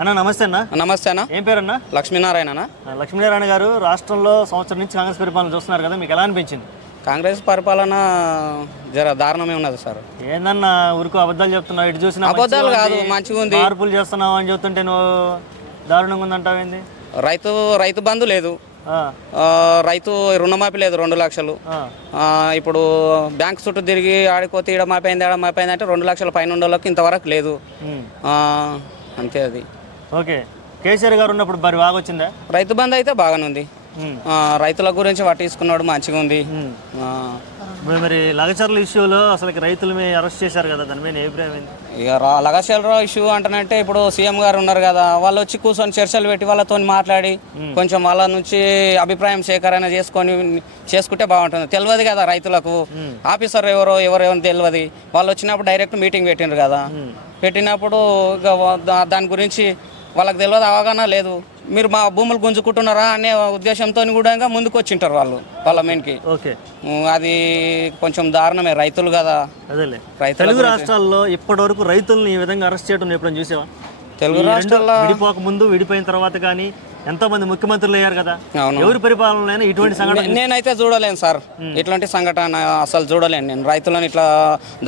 అన్న నమస్తే అన్న. నమస్తే అన్న. ఏం పేరు అన్న? లక్ష్మీనారాయణ అన్న. లక్ష్మీనారాయణ గారు, రాష్ట్రంలో సంవత్సరం నుంచి కాంగ్రెస్ పరిపాలన చూస్తున్నారు కదా, మీకు ఎలా అనిపించింది? కాంగ్రెస్ పరిపాలన జర దారుణమే ఉన్నది సార్. ఏందన్నా ఊరుకు అబద్ధాలు చెప్తున్నావు? ఇటు చూసిన అబద్ధాలు కాదు, మంచిగా ఉంది. మార్పులు చేస్తున్నావు అని చెప్తుంటే నువ్వు దారుణంగా ఉందంటావేంది? రైతు బంధు లేదు, రైతు రుణమాఫీ లేదు 2 లక్షలు. ఇప్పుడు బ్యాంక్ చుట్టూ తిరిగి ఆడిపోతే ఈడ మాపి అయింది అంటే 2 లక్షల పైన ఉండోళ్ళకి ఇంతవరకు లేదు. అంతే అది. ఓకే, కేసీఆర్ గారు ఉన్నప్పుడు మరి బాగా వచ్చిందా? రైతు బంధు అయితే బాగానే ఉంది. రైతుల గురించి పట్టించుకున్నాడు, మంచిగా ఉంది. మరి లగచర్ల ఇష్యూలో అసలు రైతులు అరెస్ట్ చేశారు కదా, దాని మీద అభిప్రాయం ఏంది? ఇక లగచర్ల ఇష్యూ అంటానంటే ఇప్పుడు సీఎం గారు ఉన్నారు కదా, వాళ్ళు వచ్చి కూర్చొని చర్చలు పెట్టి వాళ్ళతో మాట్లాడి కొంచెం వాళ్ళ నుంచి అభిప్రాయం సేకరణ చేసుకుంటే బాగుంటుంది. తెలియదు కదా రైతులకు, ఆఫీసర్ ఎవరో తెలియదు. వాళ్ళు వచ్చినప్పుడు డైరెక్ట్ మీటింగ్ పెట్టినారు కదా, పెట్టినప్పుడు ఇక దాని గురించి వాళ్ళకి తెలియదు, అవగాహన లేదు. మీరు మా భూములు గుంజుకుంటున్నారా అనే ఉద్దేశంతో కూడా ముందుకు వచ్చింటారు వాళ్ళు పార్లమెంట్కి. ఓకే, అది కొంచెం దారుణమే. రైతులు కదా. తెలుగు రాష్ట్రాల్లో ఇప్పటి వరకు రైతులను ఈ విధంగా అరెస్ట్ చేయడం ఎప్పుడైనా చూసావా? తెలుగు రాష్ట్రాల్లో విడిపోక ముందు, విడిపోయిన తర్వాత కానీ ఎంతో మంది ముఖ్యమంత్రులు అయ్యారు కదా, ఎవరి పరిపాలన ఇటువంటి సంఘటన నేనైతే చూడలేను సార్. ఇట్లాంటి సంఘటన అసలు చూడలేను నేను. రైతులను ఇట్లా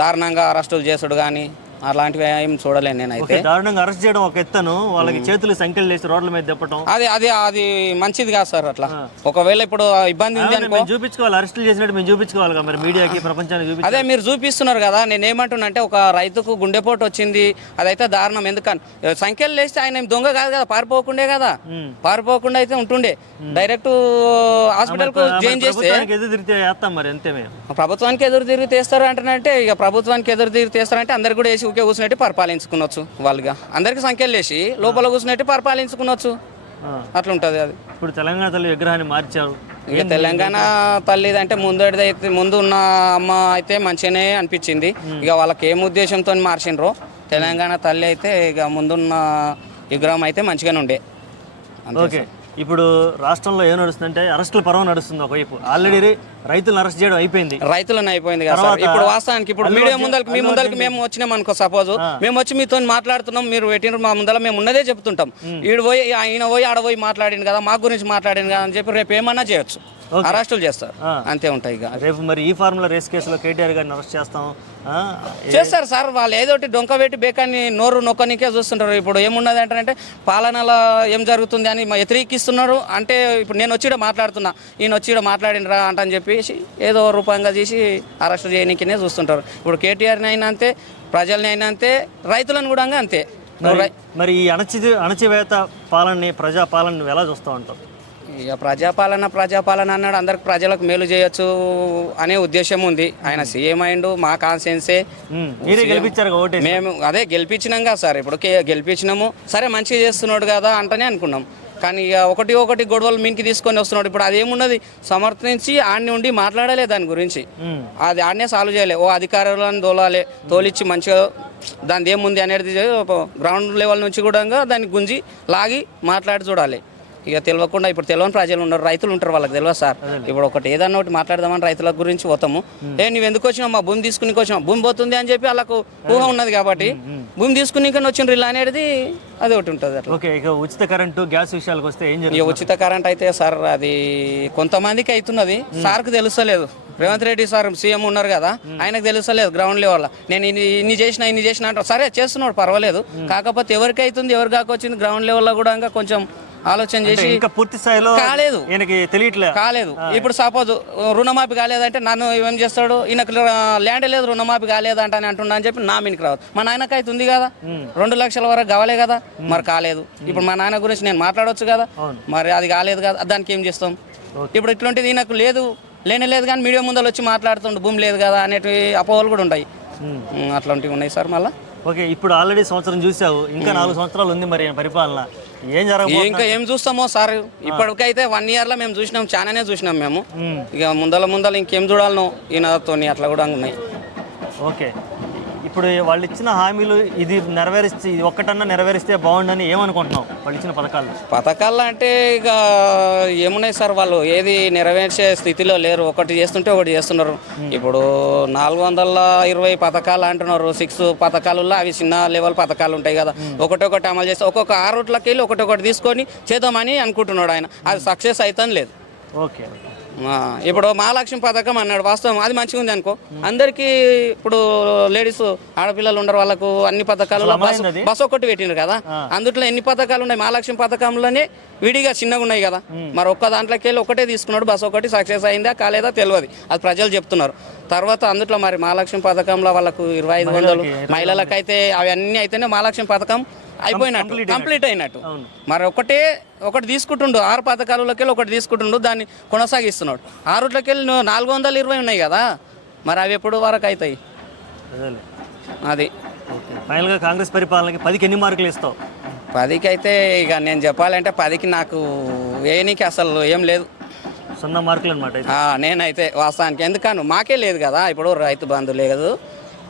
దారుణంగా అరెస్టులు చేసుడు కానీ అలాంటివి ఏం చూడలేను నేనైతే. దారుణంగా అరెస్ట్ చేయడం ఒక ఎత్తను, వాళ్ళకి చేతులు సంఖ్యలు వేసి రోడ్ల మీద తిప్పడం అది మంచిది కాదు సార్. అట్లా ఒకవేళ ఇప్పుడు ఇబ్బంది ఉంది అనుకో, చూపించుకోవాలి. అరెస్టులు చేసినట్టు మేము చూపించుకోవాలి కదా, మరి మీడియాకి, ప్రపంచానికి అదే మీరు చూపిస్తున్నారు కదా. నేను ఏమంటున్నా అంటే, ఒక రైతుకు గుండెపోటు వచ్చింది, అదైతే దారుణం. ఎందుకని సంఖ్యలు వేస్తే ఆయన దొంగ కాదు కదా, పారిపోకుండా అయితే ఉంటుండే. డైరెక్ట్ హాస్పిటల్ కు జాయిన్ చేస్తే ప్రభుత్వానికి ఎదురు తిరిగి తీస్తారు అంటే, ఇక ప్రభుత్వానికి ఎదురు తిరిగి తీస్తారంటే అందరు కూడా వేసి ఊకే కూర్చున్నట్టు పరిపాలించుకునొచ్చు. వాళ్ళుగా అందరికి సంఖ్యలు వేసి లోపల కూర్చున్నట్టు పరిపాలించుకునొచ్చు. అట్లా ఉంటుంది అది. ఇప్పుడు తెలంగాణ తల్లి విగ్రహాన్ని మార్చారు. ఇక తెలంగాణ తల్లిది అంటే ముందు ఉన్న అమ్మ అయితే మంచిగానే అనిపించింది. ఇక వాళ్ళకి ఏం ఉద్దేశంతో మార్చిండ్రో, తెలంగాణ తల్లి అయితే ఇక ముందున్న విగ్రహం అయితే మంచిగానే ఉండే. ఓకే, ఇప్పుడు రాష్ట్రంలో ఏం నడుస్తుందంటే అరెస్టుల పర్వం నడుస్తుంది. ఒకవైపు ఆల్రెడీ రైతులను అరెస్ట్ చేయడం అయిపోయింది కదా సార్. ఇప్పుడు వాస్తవానికి ఇప్పుడు మీడియా మీ ముందరికి మేము వచ్చినాం అనుకో, సపోజ్ మేము వచ్చి మీతో మాట్లాడుతున్నాం, మీరు పెట్టిన మా ముందర మేము ఉన్నదే చెప్తుంటాం. ఆయన పోయి ఆడ పోయి మాట్లాడింది కదా, మా గురించి మాట్లాడింది కదా అని చెప్పి రేపు ఏమన్నా చేయొచ్చు, అరెస్టులు చేస్తారు. అంతే ఉంటాయి. ఇక రేపు మరి ఈ ఫార్ములా రేస్ కేసులో కేటీఆర్ గారిని అరెస్ట్ చేస్తారు సార్. వాళ్ళు ఏదోటి డొంక పెట్టి బేకాన్ని నోరు నొక్కనికే చూస్తుంటారు. ఇప్పుడు ఏమున్నది అంటే పాలనలో ఏం జరుగుతుంది అని వ్యతిరేకిస్తున్నారు. అంటే ఇప్పుడు నేను వచ్చి మాట్లాడుతున్నా, ఈయన వచ్చి మాట్లాడినరా అంటని చెప్పేసి ఏదో రూపంగా చేసి అరెస్ట్ చేయడానికినే చూస్తుంటారు. ఇప్పుడు కేటీఆర్ని అయినా అంతే, ప్రజల్ని అయినా అంతే, రైతులను కూడా అంతే. మరి ఈ అణచివేత పాలనని, ప్రజాపాలన ఎలా చూస్తూ ఉంటాం? ఇక ప్రజాపాలన అన్నాడు, అందరికి ప్రజలకు మేలు చేయొచ్చు అనే ఉద్దేశం ఉంది. ఆయన సీఎం అయిండు, మా కాన్సెన్సే. మేము అదే గెలిపించినాం కదా సార్. ఇప్పుడు గెలిపించినాము, సరే మంచిగా చేస్తున్నాడు కదా అంటనే అనుకున్నాం. కానీ ఇక ఒకటి గొడవలు మీనికి తీసుకొని వస్తున్నాడు. ఇప్పుడు అదేమున్నది, సమర్థించి ఆడిని ఉండి మాట్లాడలే దాని గురించి. అది ఆడనే సాల్వ్ చేయలే. అధికారులను తోలిచ్చి మంచిగా దాని ఏముంది అనేది గ్రౌండ్ లెవెల్ నుంచి కూడా దాన్ని గుంజి లాగి మాట్లాడి చూడాలి. ఇక తెలియకుండా ఇప్పుడు తెలియని ప్రజలు ఉన్నారు, రైతులు ఉంటారు, వాళ్ళకి తెలియదు సార్. ఇప్పుడు ఏదన్నా ఒకటి మాట్లాడదామని రైతుల గురించి పోతాము. నువ్వు ఎందుకు వచ్చినావు, మా భూమి తీసుకుని వచ్చినావు, భూమి పోతుంది అని చెప్పి వాళ్ళకు ఊహ ఉన్నది కాబట్టి భూమి తీసుకుని వచ్చిండ్రు ఇలా అనేది అది ఒకటి ఉంటుంది. అట్లా. ఓకే, ఇక ఉచిత కరెంటు, గ్యాస్ విషయాలకు వస్తే ఏం జరుగుతుంది? ఇక ఉచిత కరెంట్ అయితే సార్ అది కొంతమందికి అవుతున్నది, సార్కు తెలుస్తలేదు. రేవంత్ రెడ్డి సార్ సీఎం ఉన్నారు కదా, ఆయనకు తెలుస్తలేదు గ్రౌండ్ లెవెల్. నేను ఇన్ని చేసిన అంటారు. సరే చేస్తున్నాడు, పర్వాలేదు. కాకపోతే ఎవరికి అవుతుంది, ఎవరు కాకొచ్చింది గ్రౌండ్ లెవెల్లో కూడా ఇంకా కొంచెం ఆలోచన చేసి ఇంకా పూర్తి స్థాయిలో కాలేదు. ఇప్పుడు సపోజ్ రుణమాఫీ కాలేదంటే నన్ను ఏం చేస్తాడు, ఈయనకు ల్యాండ్ లేదు, రుణమాఫీ కాలేదంట అని అంటున్నా అని చెప్పి నా మీనికి రావద్దు. మా నాయనకి అయితే ఉంది కదా, 2 లక్షల వరకు కావాలి కదా, మరి కాలేదు. ఇప్పుడు మా నాయన గురించి నేను మాట్లాడవచ్చు కదా, మరి అది కాలేదు కదా, దానికి ఏం చేస్తాం? ఇప్పుడు ఇట్లాంటిది ఈయనకు లేదు కానీ మీడియా ముందర వచ్చి మాట్లాడుతుండు భూమి లేదు కదా అనేటివి అపోహలు కూడా ఉంటాయి. అట్లాంటివి ఉన్నాయి సార్. మళ్ళీ ఓకే, ఇప్పుడు ఆల్రెడీ సంవత్సరం చూసావు, ఇంకా 4 సంవత్సరాలు ఉంది మరి పరిపాలన. ఇంకా ఏం చూస్తామో సార్. ఇప్పటికైతే 1 ఇయర్లో మేము చూసినాం, చాలానే చూసినాం మేము. ఇక ముందల ఇంకేం చూడాలనో ఈయనతో అట్లా కూడా ఉన్నాయి. ఓకే, ఇప్పుడు వాళ్ళు ఇచ్చిన హామీలు ఇది నెరవేరిస్తే ఇది ఒక్కటన్నా నెరవేరిస్తే బాగుండని ఏమనుకుంటున్నాం వాళ్ళు ఇచ్చిన పథకాలు? పథకాలు అంటే ఇక ఏమున్నాయి సార్, వాళ్ళు ఏది నెరవేర్చే స్థితిలో లేరు. ఒకటి చేస్తుంటే ఒకటి చేస్తున్నారు. ఇప్పుడు 420 పథకాలు అంటున్నారు. 6 పథకాలలో అవి చిన్న లెవెల్ పథకాలు ఉంటాయి కదా, ఒకటొకటి అమలు చేస్తే ఒక్కొక్క 6 రూట్లకి వెళ్ళి ఒకటొకటి తీసుకొని చేద్దామని అనుకుంటున్నాడు ఆయన. అది సక్సెస్ అవుతాను లేదు. ఓకే. ఇప్పుడు మహాలక్ష్మి పథకం అన్నాడు, వాస్తవం అది మంచిగా ఉంది అనుకో. అందరికీ ఇప్పుడు లేడీస్ ఆడపిల్లలు ఉండరు, వాళ్ళకు అన్ని పథకాలు బస్ ఒకటి పెట్టిండ్రు కదా. అందుట్లో ఎన్ని పథకాలు ఉన్నాయి? మహాలక్ష్మి పథకంలోనే విడిగా చిన్నగా ఉన్నాయి కదా. మరి ఒక్క దాంట్లోకి వెళ్ళి ఒకటే తీసుకున్నాడు, బస్ ఒకటి సక్సెస్ అయిందా కాలేదా తెలియదు, అది ప్రజలు చెప్తున్నారు. తర్వాత అందుట్లో మరి మహాలక్ష్మి పథకంలో వాళ్ళకు 2500 మహిళలకైతే అవి అన్నీ అయితేనే మహాలక్ష్మి పథకం అయిపోయినట్టు, కంప్లీట్ అయినట్టు. మరి ఒకటి తీసుకుంటుండు, 6 పథకాలకి వెళ్ళి ఒకటి తీసుకుంటుండు, దాన్ని కొనసాగిస్తున్నాడు. 6 వెళ్ళి 420 ఉన్నాయి కదా, మరి అవి ఎప్పుడు వరకు అవుతాయి? అది ఫైనల్గా కాంగ్రెస్ పరిపాలనకి 10కి ఎన్ని మార్కులు ఇస్తావు? 10కి అయితే ఇక నేను చెప్పాలంటే 10కి నాకు వేయనీకి అసలు ఏం లేదు. 0 మార్కులు అనమాట. నేనైతే వాస్తవానికి ఎందుకను మాకే లేదు కదా. ఇప్పుడు రైతు బంధు లేదు,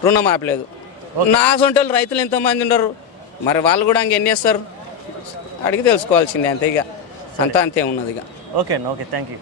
రుణమాఫీ లేదు. నా సొంటలు రైతులు ఎంతమంది ఉండరు, మరి వాళ్ళు కూడా ఎన్ని చేస్తారు అడిగి తెలుసుకోవాల్సిందే అంతే. ఇక అంతే ఉన్నది ఇక. Okay thank you.